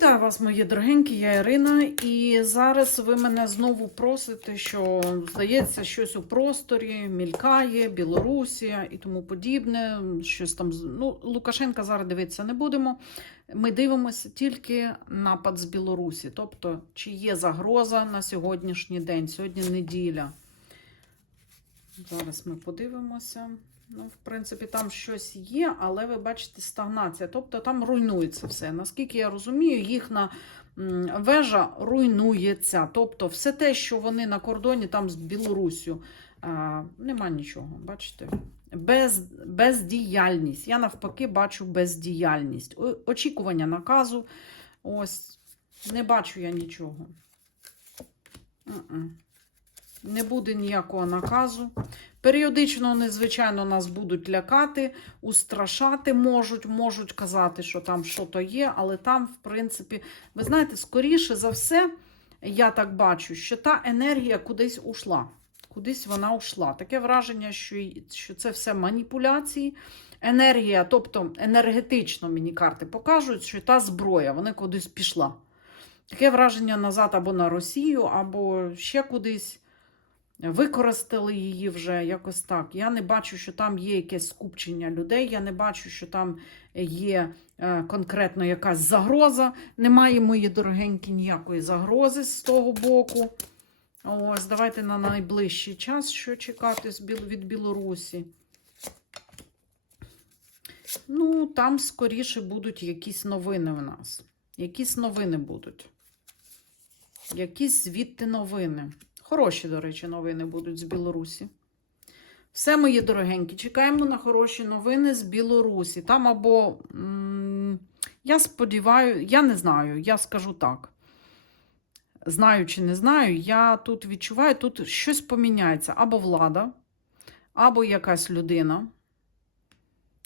Вітаю вас, мої дорогенькі, я Ірина. І зараз ви мене знову просите, що здається, щось у просторі мількає, Білорусія і тому подібне. Щось там ну, Лукашенка зараз дивитися не будемо. Ми дивимося тільки напад з Білорусі. Тобто, чи є загроза на сьогоднішній день, сьогодні неділя. Зараз ми подивимося. Ну, в принципі, там щось є, але ви бачите стагнація. Тобто там руйнується все. Наскільки я розумію, їхня вежа руйнується. Тобто, все те, що вони на кордоні там з Білоруссю, нема нічого. Бачите? Без, бездіяльність. Я навпаки бачу бездіяльність. Очікування наказу. Ось, не бачу я нічого. Не буде ніякого наказу. Періодично вони, звичайно, нас будуть лякати, устрашати можуть, можуть казати, що там що-то є, але там, в принципі, ви знаєте, скоріше за все, я так бачу, що та енергія кудись ушла. Кудись вона ушла. Таке враження, що, що це все маніпуляції. Енергія, тобто енергетично мені карти покажуть, що та зброя, вона кудись пішла. Таке враження назад або на Росію, або ще кудись використали її вже якось так. Я не бачу, що там є якесь скупчення людей. Я не бачу, що там є е, конкретно якась загроза. Немає, мої дорогенькі, ніякої загрози з того боку. Ось, давайте на найближчий час, що чекати від Білорусі. Ну, там скоріше будуть якісь новини в нас. Якісь новини будуть. Якісь звідти новини. Хороші, до речі, новини будуть з Білорусі. Все, мої дорогенькі, чекаємо на хороші новини з Білорусі. Там або, я сподіваюся, я не знаю, я скажу так. Знаю чи не знаю, я тут відчуваю, тут щось поміняється. Або влада, або якась людина.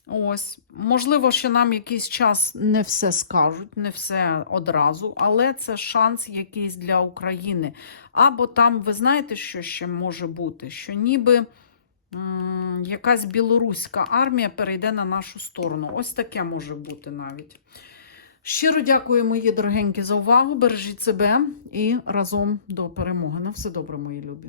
Ось, можливо, що нам якийсь час не все скажуть, не все одразу, але це шанс якийсь для України. Або там, ви знаєте, що ще може бути? Що ніби м, якась білоруська армія перейде на нашу сторону. Ось таке може бути навіть. Щиро дякую, мої дорогенькі, за увагу. Бережіть себе і разом до перемоги. На все добре, мої любі.